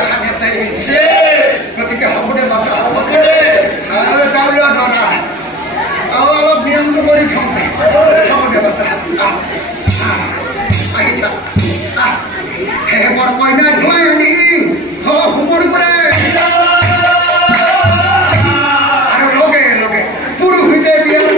বিয়া খান এটাই গতিকে হ'ব দে বাছা গাঁৱলীয়া দৰা আৰু অলপ নিয়মটো কৰি থওঁ হ'ব দে বাছা আহি যা হে বৰ কইনা ধুৱাই আনি হোমৰ কৰে আৰু লগে লগে পুৰুষিতে বিয়াৰ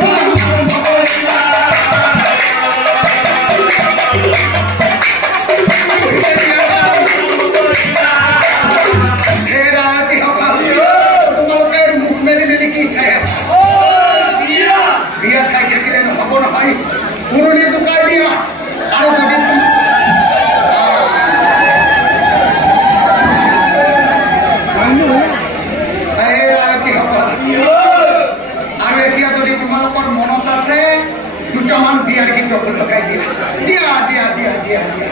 বিয়া চাই থাকিলে নহ'ব নহয় পুৰণি জোকাই দিয়া আৰু যদি আৰু এতিয়া যদি তোমালোকৰ মনত আছে দুটামান বিয়াৰ গীত লগাই দিয়া দিয়া দিয়া দিয়া দিয়া দিয়া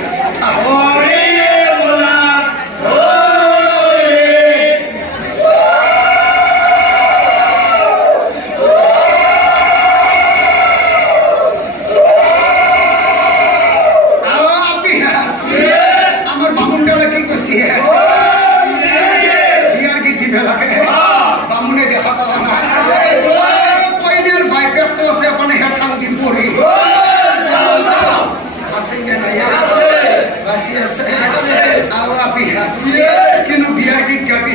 কিন্তু বিয়াৰ গীত গাবি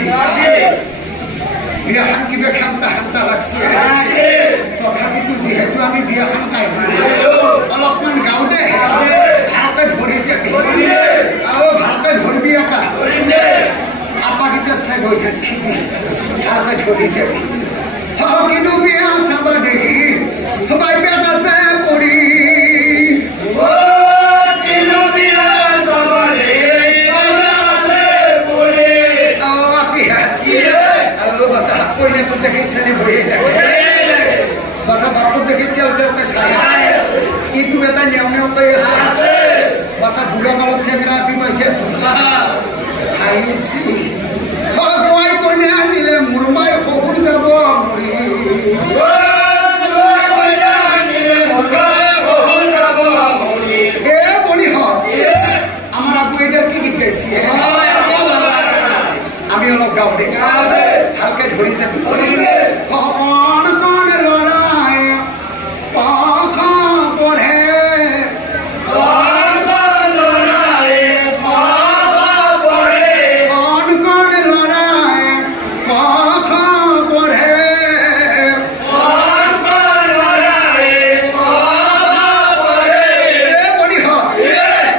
বিয়াখন কিবা খামটা খামটা লাগছে তথাপিতো যিহেতু আমি বিয়াখন গাই অলপমান গাওঁ দে ভালকে ধৰি যাবি আৰু ভালকে ধৰিবি এটা আপাকেইটা চাই গৈ থাকিবি ভালকে ধৰি যাবি কিন্তু বিয়া চাবা দেখি বাইবেক আছে পৰি দেখিছেনে বহি বাছা বাপুৰ দেখি চেল চেলকে চাই ইটো এটা নিয়ম নিয়ম কৰি আছে বাছা বুঢ়া কালত চেগৰা দি পাইছে হাঁহিছি সজুৱাই কইনা আনিলে মোৰ মাই শহুৰ যাব মৰি এ বলিহঁত আমাৰ আপু এতিয়া কি গীত গাইছে আমি অলপ গাওঁ দে ভালকে ধৰি যাবি কণ কণ লৰাই পাখ পঢ়ে কণ কণ লৰাই পাখ পঢ়ে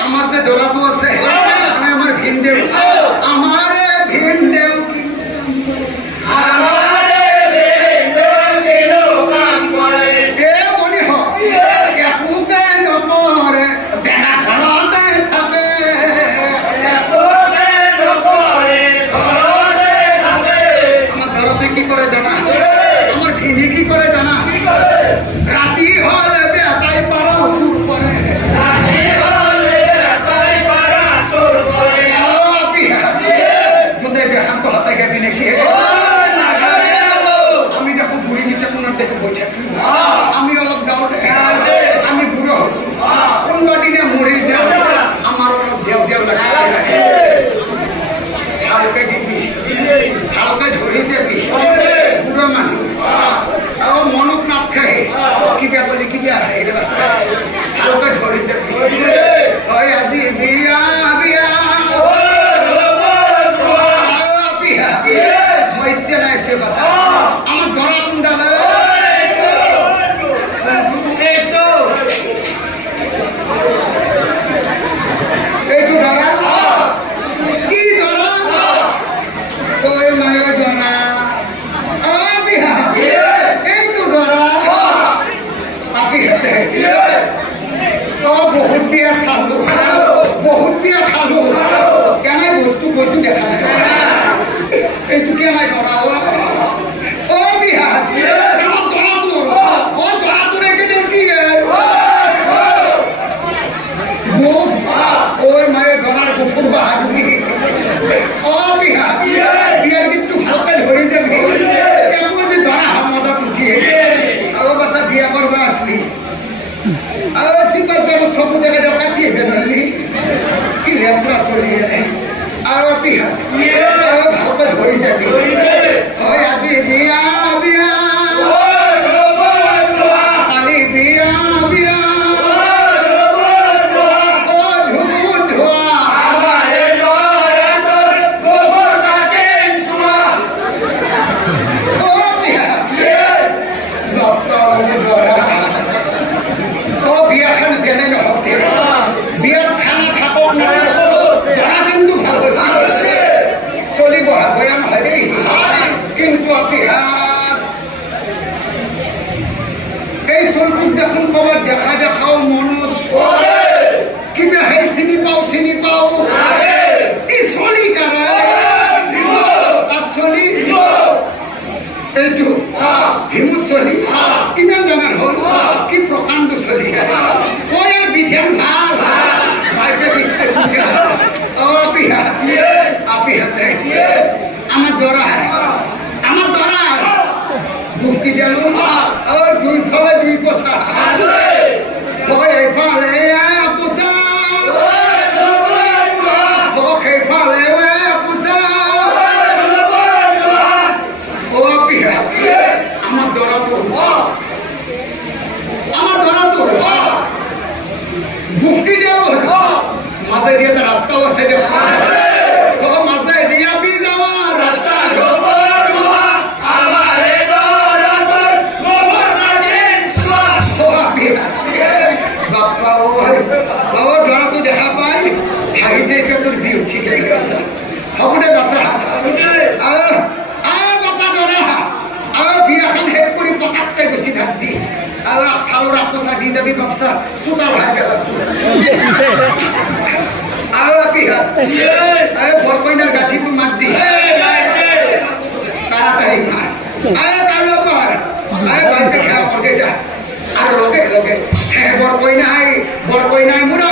আমাৰ যে দৰাটো আছে মানে আমাৰ ভিনদেউ আমাৰ ভিনদেউ বিয়া ভালকৈ ধৰি যাবি হয় আজি বিয়া বিয়া কালি বিয়া বিয়া কিন্তু এই চলটোক দেখোন কবাত দেখা দেখাও মনত কিবা সেই চিনি পাও এই চলি কাৰা চলি এইটো হিমু চলি ইমান ডাঙৰ হ'ল কি প্ৰকাণ্ড চলি কৈ আৰু বিধান ভাল বাইকে দিছে পূজা আপিহাতে আমার দরা বুকি জানো আর দুই ফলে দুই পোষা ছয় ফলে পোষা ছয় ফলে পোষা ও পিহা আমার দরা তো বুকি দেব মাঝে দিয়ে রাস্তাও আছে বরকইনার গাছি তো মাত দি তাড়াতাড়ি মার কালো কর বাইকে খেলা করতে যা আর লোকে বরকই নাই মোরা